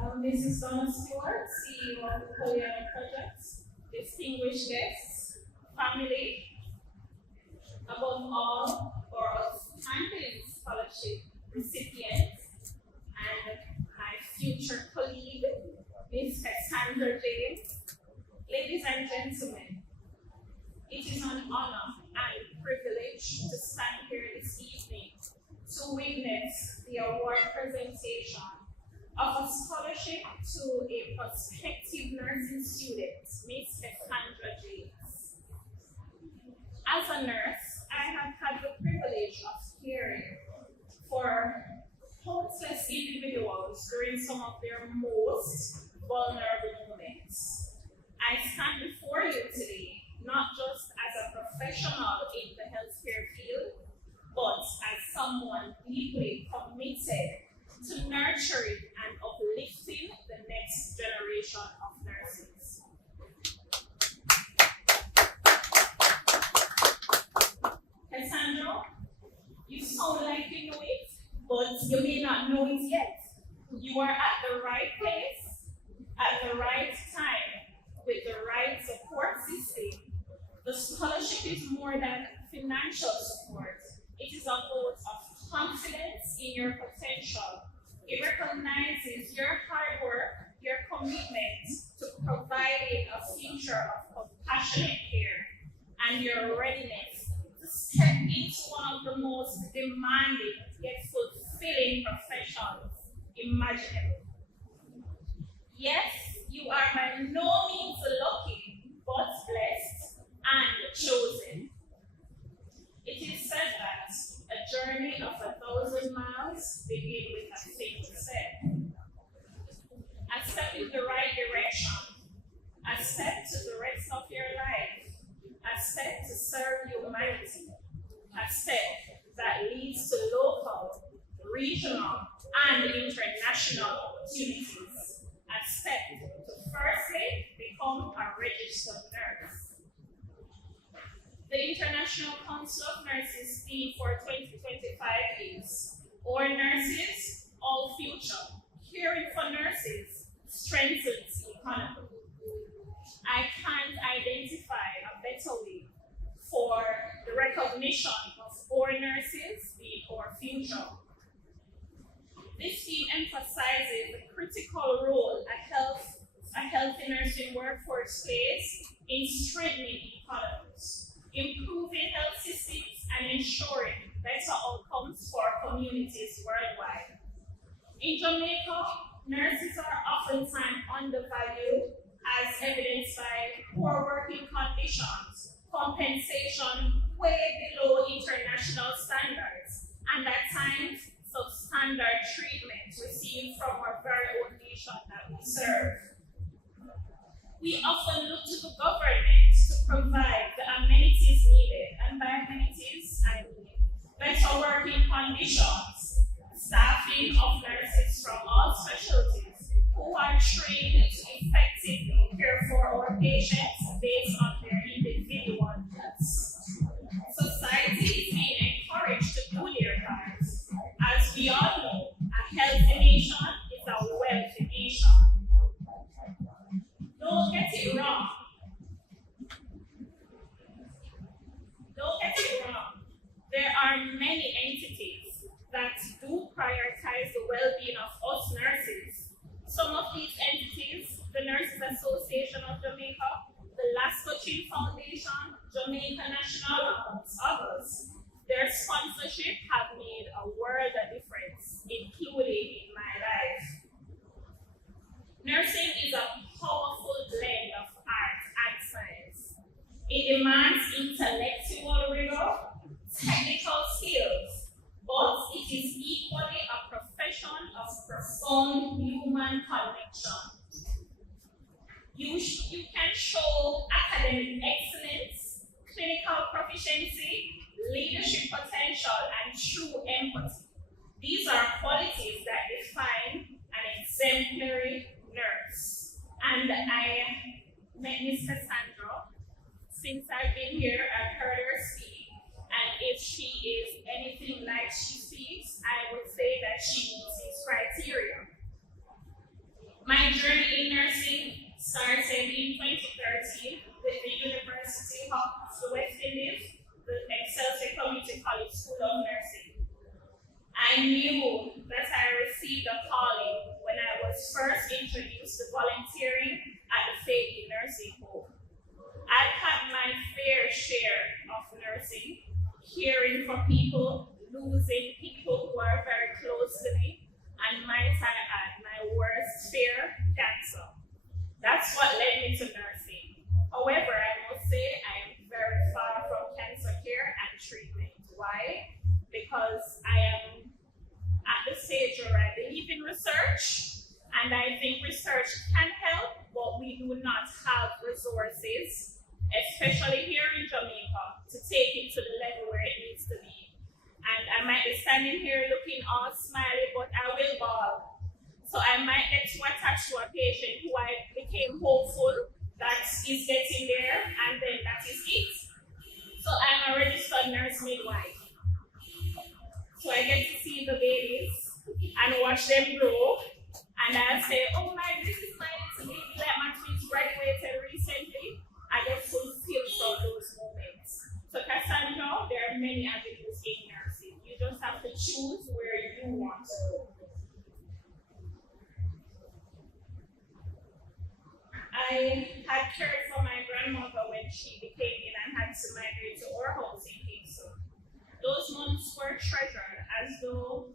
This is Donna Stewart, CEO of the Pollyanna Projects, distinguished guests, family, above all, for outstanding scholarship recipients, and my future colleague, Ms. Kessandra James. Ladies and gentlemen, it is an honor and privilege to stand here this evening to witness the award presentation of a scholarship to a prospective nursing student, Ms. Kessandra James. As a nurse, I have had the privilege of caring for countless individuals during some of their most vulnerable moments. I stand before you today not just as a professional in the healthcare field, but as someone deeply committed to nurturing and uplifting the next generation of nurses. Kessandra, you sound like you know it, but you may not know it yet. You are at the right place, at the right time, with the right support system. The scholarship is more than financial support. It is a vote of confidence in your potential. It recognizes your hard work, your commitment to providing a future of compassionate care, and your readiness to step into one of the most demanding yet fulfilling professions imaginable. Yes, you are by no means lucky, but blessed and chosen. It is said that a journey of 1,000 miles begins with a single step. A step in the right direction, a step to the rest of your life, a step to serve humanity, a step that leads to local, regional, and international opportunities, a step to firstly become a registered nurse. The International Council of Nurses theme for 2025 is All Nurses, All Future. Caring for nurses strengthens the economy. I can't identify a better way for the recognition of all nurses being our future. This theme emphasizes the critical role a healthy nursing workforce plays in strengthening economies, improving health systems, and ensuring better outcomes for communities worldwide. In Jamaica, nurses are oftentimes undervalued, as evidenced by poor working conditions, compensation way below international standards, and at times substandard treatment received from our very own nation that we serve. We often look to the government to provide the amenities needed, and by amenities, I mean better working conditions, staffing of nurses from all specialties who are trained to effectively care for our patients based on their individual needs. Society is being encouraged to do their part. As we all know, a healthy nation is a wealthy nation. Don't get it wrong. Don't get it wrong. There are many entities that do prioritize the well-being of us nurses. Some of these entities, the Nurses Association of Jamaica, the Lasco Foundation, Jamaica National, amongst others, their sponsorship have made a world of difference, including in my life. Nursing is a powerful blend of art and science. It demands intellectual rigor, technical skills, but it is equally a profession of profound human connection. You can show academic excellence, clinical proficiency, leadership potential, and true empathy. These are qualities that define an exemplary nurse. And I met Ms. Kessandra. Since I've been here, I've heard her speak, and if she is anything like she speaks, I would say that she meets these criteria. My journey in nursing started in 2013 with the University of the West Indies, the Excelsior Community College School of Nursing. I knew that I received a calling when I was first introduced to volunteering at the Faith Nursing Home. I've had my fair share of nursing, caring for people, losing people who are very close to me, and might I add, my worst fear, cancer. That's what led me to nursing. However, I must say I am very far from cancer care and treatment. Why? Because I am at the stage where I believe in research, and I think research can help, but we do not have resources, especially here in Jamaica, to take it to the level where it needs to be. And I might be standing here looking all smiley, but I will bawl. So I might get too attached to a patient who I became hopeful that is getting there, and then that is it. So I'm a registered nurse midwife. So I get to see the babies and watch them grow, and I'll say, oh my, this is my little baby, like my twins graduated recently. I get fulfilled from those moments. So Kessandra, there are many avenues in nursing. You just have to choose where you want to go. I had cared for my grandmother when she became ill and had to migrate to our house in Kingston. Those months were treasured. As though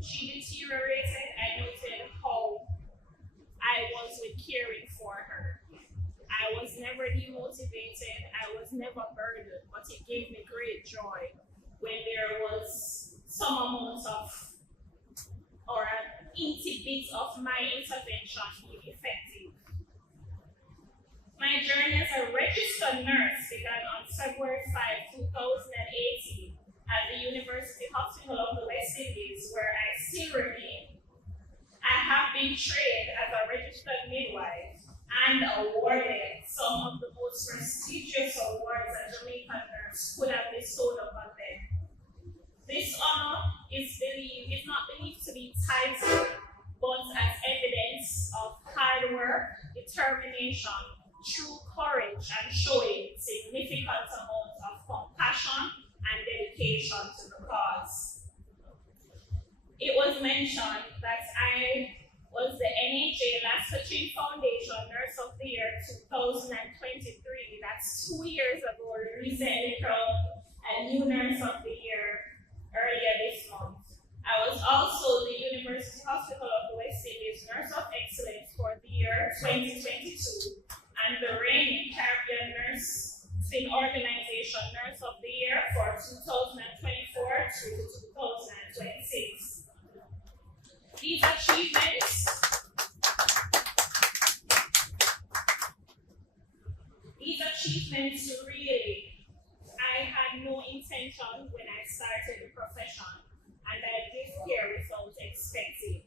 she deteriorated, I noted how I was with caring for her. I was never demotivated, I was never burdened, but it gave me great joy when there was some amount of, or an inky bit of my intervention being effective. My journey as a registered nurse began on February 5, 2018 at the University Hospital of the West Indies, where I still remain. I have been trained as a registered midwife and awarded some of the most prestigious awards a Jamaican nurse could have bestowed upon them. This honor is not believed to be titled, but as evidence of hard work, determination, true courage, and showing significant amounts of compassion and dedication to the cause. It was mentioned that I was the NHA Lasco Foundation Nurse of the Year 2023. That's 2 years ago. Recently crowned a new Nurse of the Year earlier this month. I was also the University Hospital of the West Indies Nurse of Excellence for the year 2022 and the reigning Caribbean Nursing Organization Nurse of the Year for 2024 to 2026. These achievements really, I had no intention when I started the profession, and I did care without expecting.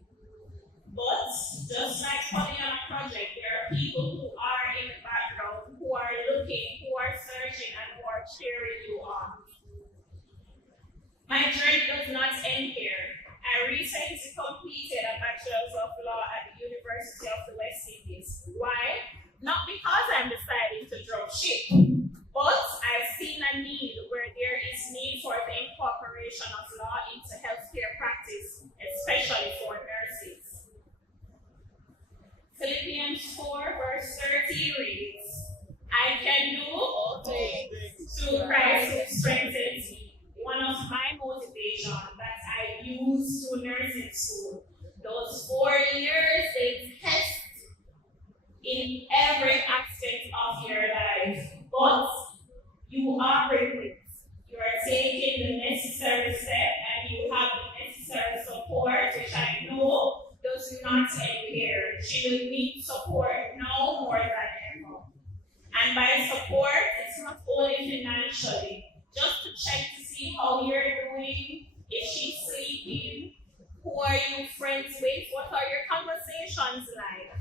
But just like Pollyanna project, there are people who are in the background, who are looking, who are searching, and who are cheering you on. My journey does not end here. I recently completed a Bachelor's of Law at the University of the West Indies. Why? Not because I'm deciding to drop ship, but I've seen a need where there is need for the incorporation of law into healthcare practice, especially for nurses. Philippians 4 verse 30 reads, I can do all things through Christ who strengthens me. One of my motivations that I used through nursing school. Those 4 years, they test in every aspect of your life. But you are equipped. You are taking the necessary step and you have the necessary support, which I know does not end here. She will need support now more than ever. And by support, it's not only financially, just to check to see how you're doing, if she's sleeping, who are you friends with, what are your conversations like,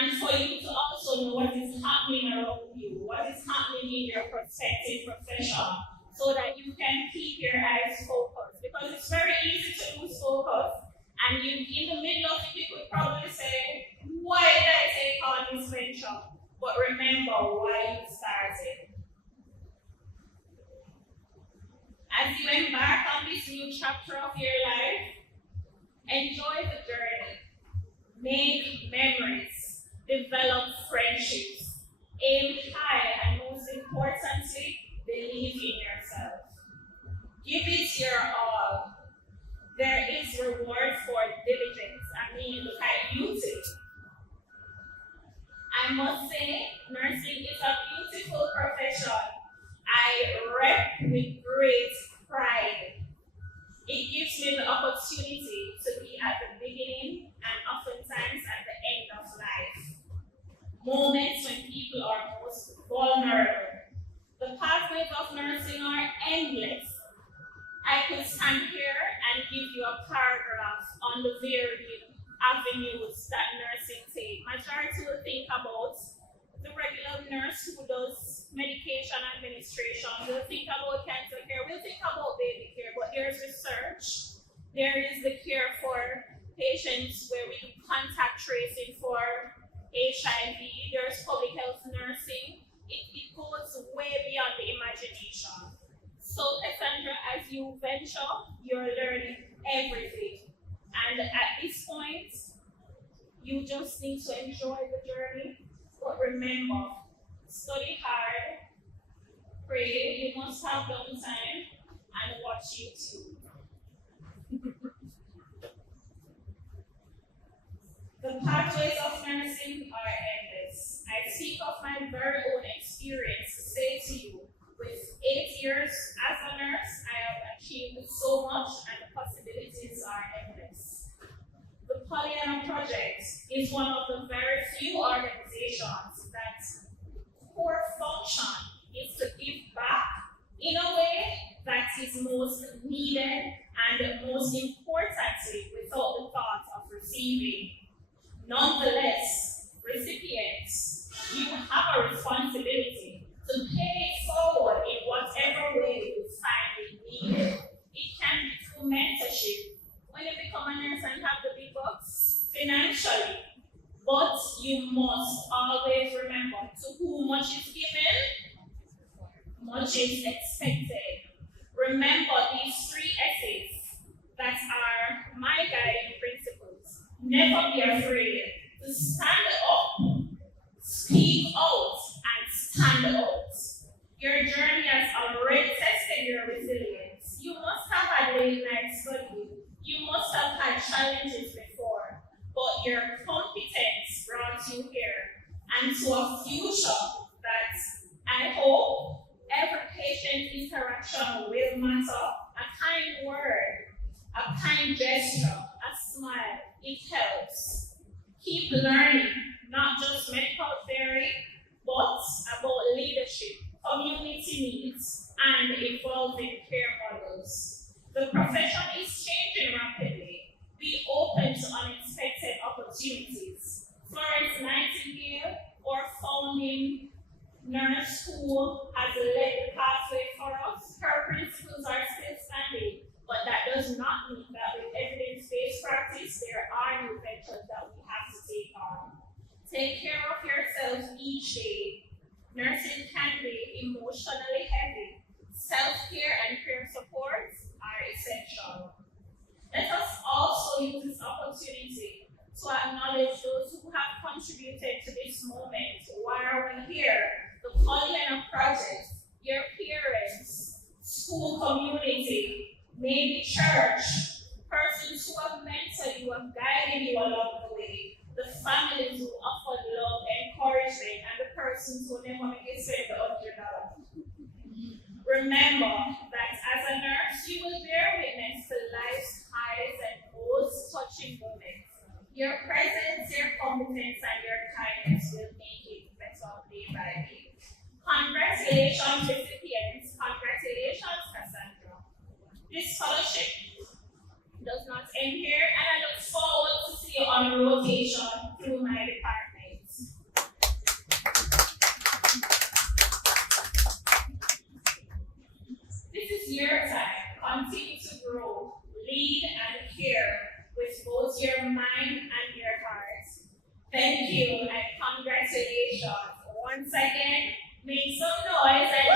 and for you to also know what is happening around you, what is happening in your prospective profession, so that you can keep your eyes focused. Because it's very easy to lose focus, and you, in the middle of it, you could probably say, new chapter of your life, enjoy the journey, make memories, develop friendships, aim high, and most importantly, believe in yourself. Give it your all. There is reward for diligence. I mean, look at beauty. I must say, nursing is a beautiful profession. I rep with great pride. It gives me the opportunity to be at the beginning and oftentimes at the end of life. Moments when people are most vulnerable. The pathways of nursing are endless. I could stand here and give you a paragraph on the varied avenues that nursing takes. Majority will think about the regular nurse who does medication administration. We'll think about cancer care. We'll think about baby care. But there's research. There is the care for patients where we do contact tracing for HIV. There's public health nursing. It goes way beyond the imagination. So, Kessandra, as you venture, you're learning everything. And at this point, you just need to enjoy the journey. But remember, study hard, pray, you must have downtime, and watch YouTube. The pathways of nursing are endless. I speak of my very own experience to say to you, with 8 years as a nurse, I have achieved so much and the possibilities are endless. The Pollyanna Project is one of the very few organizations that core function is to give back in a way that is most needed and most importantly without the thought of receiving. Nonetheless, recipients, you have a responsibility to pay it forward in whatever way you find it needed. It can be through mentorship, when you become a nurse and have the big bucks financially. But you must always remember, to whom much is given, much is expected. Remember these 3 essays that are my guiding principles. Never be afraid to stand up, speak out, and stand out. Your journey has already tested your resilience. You must have had late night study. You must have had challenges before, but your competence brought you here and to a future that I hope every patient interaction will matter. A kind word, a kind gesture, a smile, it helps. Keep learning, not just medical theory, but about leadership, community needs, and evolving care models. The profession is changing rapidly. Be open to unexpected opportunities. Florence Nightingale, our founding nurse who has led the pathway for us, her principles are still standing, but that does not mean that with evidence-based practice, there are new ventures that we have to take on. Take care of yourselves each day. Nursing can be emotionally heavy. Self-care and peer support are essential. Let us also use this opportunity to acknowledge those who have contributed to this moment. Why are we here? The Pollyanna Project, your parents, school community, maybe church, persons who have mentored you and guided you along the way, the families who offered love, encouragement, and the persons who never make you spend the $100. Remember that as a nurse, you will bear witness to life's highs and most touching moments. Your presence, your competence, and your kindness will make it better day by day. Congratulations, recipients. Congratulations, Kessandra. This scholarship does not end here, and I look forward to see you on rotation through my department. This is your time. Continue to grow, lead, and care with both your mind and your heart. Thank you, and congratulations. Once again, make some noise and